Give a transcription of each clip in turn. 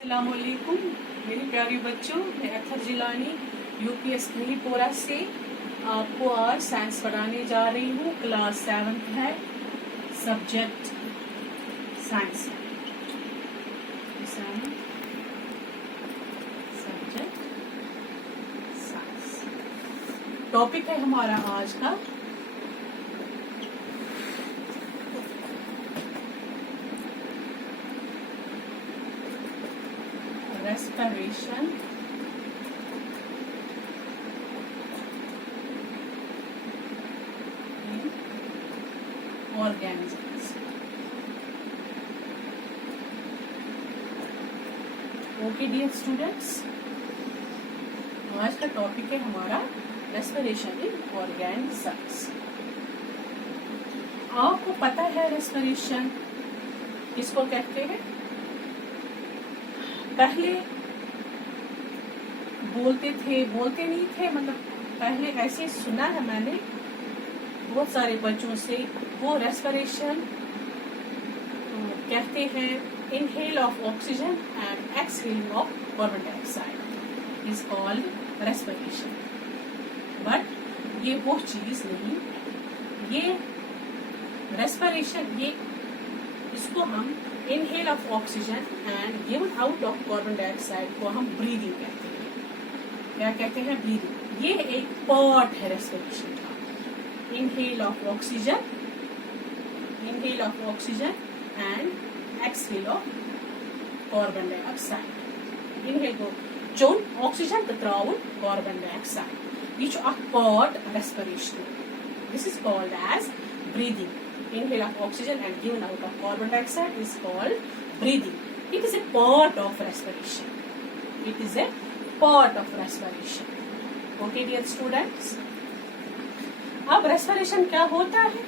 अस्सलामुअलैकुम मेरे प्यारे बच्चों, मैं अख्तर जिलानी यूपीएस खलीपोरा से आपको आज साइंस पढ़ाने जा रही हूँ। क्लास 7th है, subject science. Subject science topic है हमारा आज का respiration in organisms। Okay dear students, आज का टॉपिक है हमारा रेस्पिरेशन इन ऑर्गेनिजम्स। आपको पता है रेस्पिरेशन किसको कहते हैं? पहले बोलते नहीं थे, मतलब पहले ऐसे सुना है मैंने बहुत सारे बच्चों से। वो रेस्पिरेशन कहते हैं inhale of oxygen and exhale of carbon dioxide is called respiration. But ये वो चीज नहीं, ये रेस्पिरेशन इसको हम inhale of oxygen and given out of carbon dioxide को हम ब्रीदिंग कहते हैं। क्या कहते हैं? ब्रीदिंग। ये एक पार्ट है रेस्पिरेशन का। Inhale of oxygen and exhale of carbon dioxide. Inhale को चोन ऑक्सीजन तो त्राउन कार्बन डाइऑक्साइड। ये अख part respiration. This is called as breathing. Inhale of oxygen and given out of carbon dioxide is called breathing. It is a part of respiration. It is a part of respiration. Okay, dear students. अब respiration क्या होता है?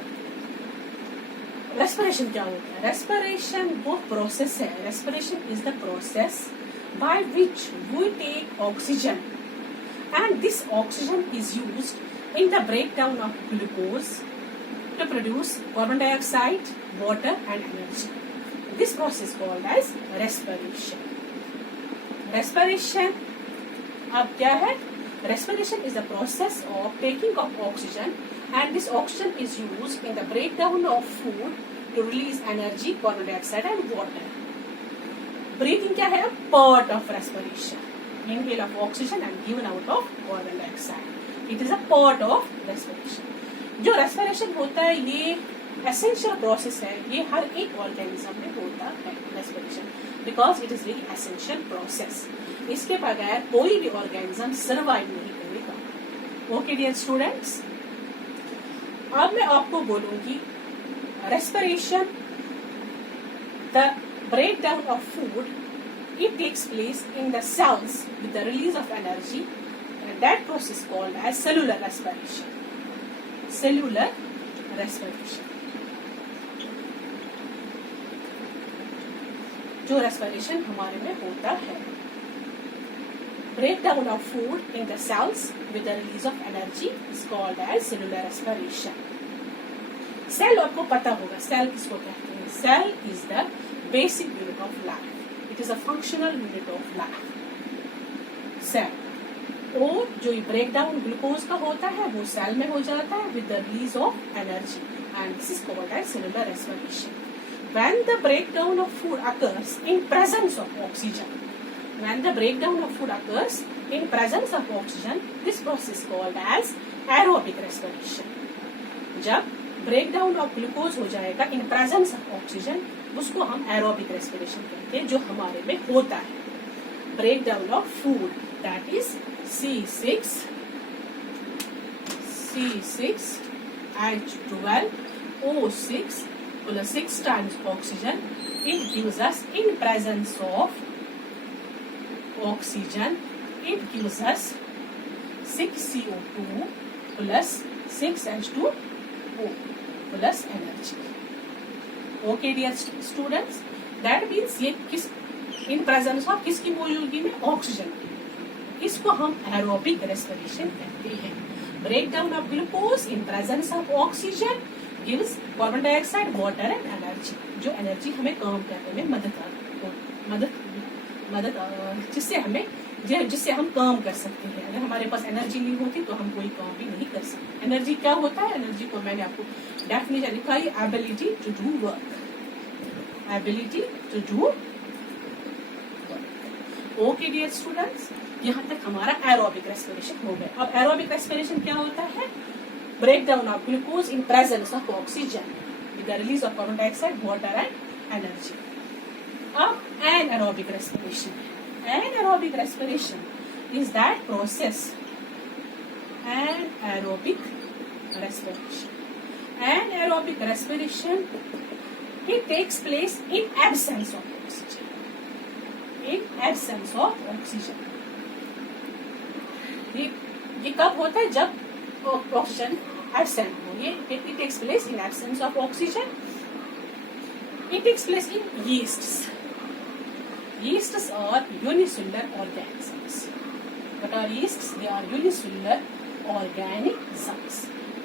Respiration क्या होता है? Respiration वो process है. Respiration is the process by which we take oxygen, and this oxygen is used in the breakdown of glucose to produce carbon dioxide, water and energy. This process called as respiration. Respiration अब क्या है? Respiration is the process of taking of oxygen, and this oxygen is used in the breakdown of food to release energy, carbon dioxide and water. Breathing क्या है? Part of respiration. Inhale of oxygen and given out of carbon dioxide. It is a part of respiration. जो respiration होता है ये essential process है। ये हर एक organism में होता है respiration, because it is very essential process. इसके बगैर कोई भी ऑर्गेनिज्म सर्वाइव नहीं करेगा। ओके डियर स्टूडेंट्स, अब मैं आपको बोलूंगी respiration, the break down of food, it takes place in the cells with the release of energy, and that process called as cellular respiration. Cellular respiration. जो respiration हमारे में होता है, break down of food in the cells with the release of energy is called as cellular respiration. Cell आपको पता होगा, cell किसको कहते हैं? Cell is the basic unit of life. It is a functional unit of life. Cell और जो break down glucose का होता है वो सेल में हो जाता है with the release of energy, and this is called as cellular respiration. When the breakdown of food occurs in presence of oxygen, this process called as aerobic respiration. जब breakdown of glucose हो जाएगा इन presence of oxygen, उसको हम aerobic respiration कहते हैं, जो हमारे में होता है। Breakdown of food, that is C6H12O6 plus 6 times oxygen. It gives us, in presence of oxygen, it gives us 6CO2 plus 6H2O plus energy. Okay dear students, that means ये किस in presence of किसकी मौजूदगी में? Oxygen. इसको हम aerobic respiration कहते हैं। Breakdown of glucose in presence of oxygen gives carbon dioxide, water and energy, जो एनर्जी हमें काम करने में मदद जिससे हम काम कर सकते हैं। अगर हमारे पास एनर्जी नहीं होती तो हम कोई काम भी नहीं कर सकते। एनर्जी क्या होता है? एनर्जी को मैंने आपको डेफिनेशन लिखा है, ability to do work, ability to do work. Okay dear students, यहाँ तक हमारा एरोबिक रेस्पिरेशन हो गया। अब एरोबिक रेस्पिरेशन क्या होता है? Break down of glucose in presence of oxygen with the release of carbon dioxide, water and energy. अब anaerobic respiration. Anaerobic respiration is that process. Anaerobic respiration. Anaerobic respiration, it takes place in absence of oxygen. In absence of oxygen. ये कब होता है? जब oxygen absent हो। ये it takes place in absence of oxygen. It takes place in yeasts. Yeasts are unicellular organisms. What are yeasts? They are unicellular organisms.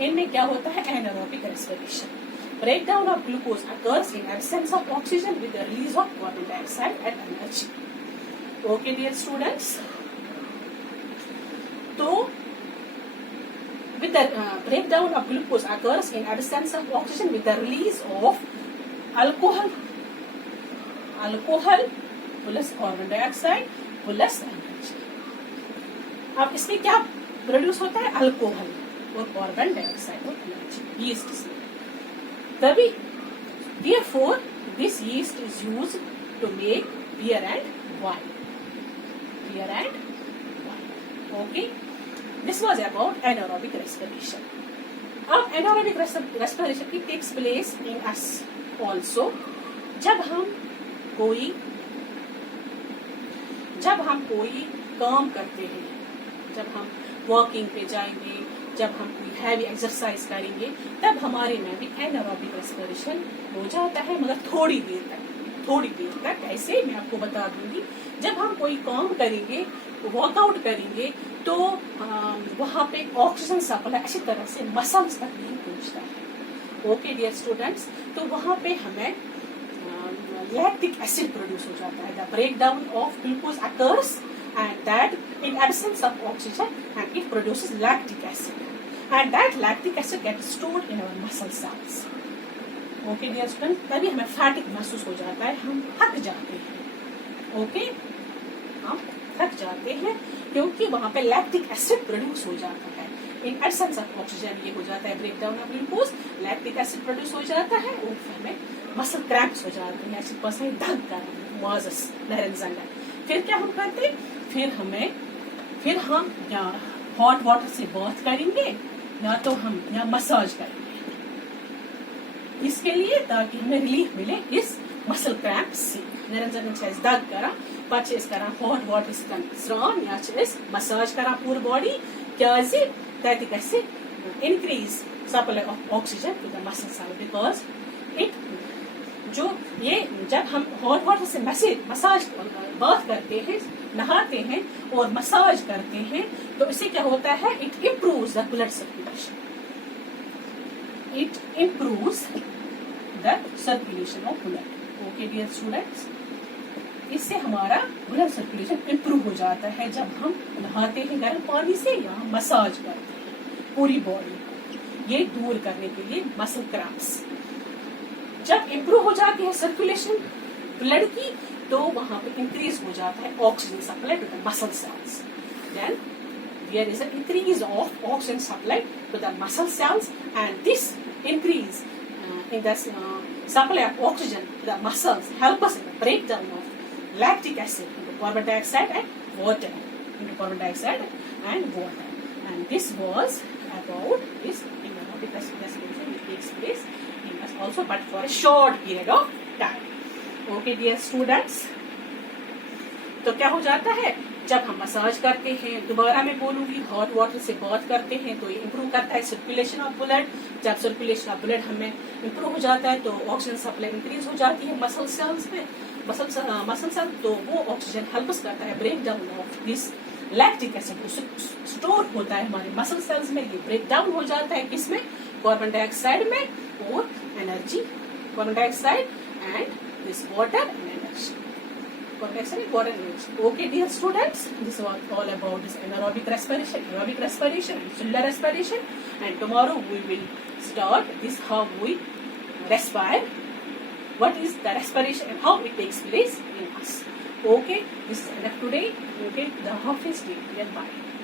इनमें क्या होता है? Anaerobic respiration. Breakdown of glucose occurs in absence of oxygen with the release of carbon dioxide and energy. Okay, dear students. तो with the breakdown of glucose occurs in absence of oxygen with the release of alcohol plus carbon dioxide plus energy. अब इसमें क्या produce होता है? Alcohol और carbon dioxide और energy yeast से। तभी therefore this yeast is used to make beer and wine. Beer and wine. Okay, this was about anaerobic respiration. अब anaerobic respiration it takes place in us also. जब हम कोई काम करते हैं, जब हम वॉकिंग पे जाएंगे, जब हम कोई हैवी एक्सरसाइज करेंगे, तब हमारे में भी एनारोबिक रेस्पिरेशन हो जाता है, मगर थोड़ी देर तक। ऐसे मैं आपको बता दूंगी। जब हम कोई काम करेंगे, वर्कआउट करेंगे, तो वहाँ पे ऑक्सीजन सप्लाई अच्छी तरह से मसल्स तक नहीं पहुँचता है। ओके डियर स्टूडेंट्स, तो वहाँ पे हमें lactic acid प्रोड्यूस हो जाता है। The breakdown of glucose occurs and that in absence of oxygen and it produces lactic acid and that lactic acid gets stored in our muscle cells. Okay dear students, तभी हमें फैटिक महसूस हो जाता है, हम थक जाते हैं। ओके, हम थक जाते हैं क्योंकि वहाँ पे लैक्टिक एसिड प्रोड्यूस हो जाता है। इन एब्सेंस ऑफ ऑक्सीजन ये हो जाता है breakdown of glucose, lactic acid produce हो जाता है और हमें मसल क्रैम्प्स हो जाते हैं, ऐसे पर्सन दर्द कर मॉजस नरन। फिर क्या हम करते? फिर हम या हॉट वाटर से बाथ करेंगे या तो हम या मसाज करेंगे इसके लिए, ताकि हमें रिलीफ मिले इस मसल क्रैम्प्स से। नरन दर्द करा पे हॉट वाटर स्नान या मसाज करा पूरी बॉडी क्या ताकि कैसे increase supply of oxygen to the muscle cell. Because जब हम हॉट वाटर से मसाज बाथ करते हैं, नहाते हैं और मसाज करते हैं, तो इससे क्या होता है? It improves the blood circulation. It improves the circulation of blood. Okay dear students, इससे हमारा ब्लड सर्कुलेशन इम्प्रूव हो जाता है जब हम नहाते हैं गर्म पानी से या मसाज करते हैं पूरी बॉडी को, ये दूर करने के लिए मसल क्रैम्प्स। जब इम्प्रूव हो जाती है सर्कुलेशन ब्लड की, तो वहां पे इंक्रीज हो जाता है oxygen supply to the muscle cells. Then there is an increase of oxygen supply to the muscle cells and this increase in the supply of oxygen to the muscles help us in the breakdown of lactic acid into carbon dioxide and water, and this was about this anaerobic respiration which takes place in us also but for a short period of time. Okay dear students, तो क्या हो जाता है? जब हम massage करते हैं, दोबारा मैं बोलूंगी, हॉट वाटर से बाथ करते हैं तो ये इम्प्रूव करता है सर्कुलेशन ऑफ ब्लड। जब सर्कुलेशन ऑफ ब्लड हमें इम्प्रूव हो जाता है तो ऑक्सीजन सप्लाई इंक्रीज हो जाती है मसल सेल्स में, मसल सेल, तो वो ऑक्सीजन हेल्प्स करता है break down of this lactic acid, store होता है हमारे मसल सेल्स में। ये ब्रेक डाउन हो जाता है किसमें? कार्बन डाइऑक्साइड में और energy, carbon dioxide and this water and energy. carbon dioxide and water energy. Okay, dear students, this was all about this anaerobic respiration, aerobic respiration, and cellular respiration. And tomorrow we will start this how we respire, what is the respiration and how it takes place in us. Okay, this is enough today. Okay, the half is day. Bye.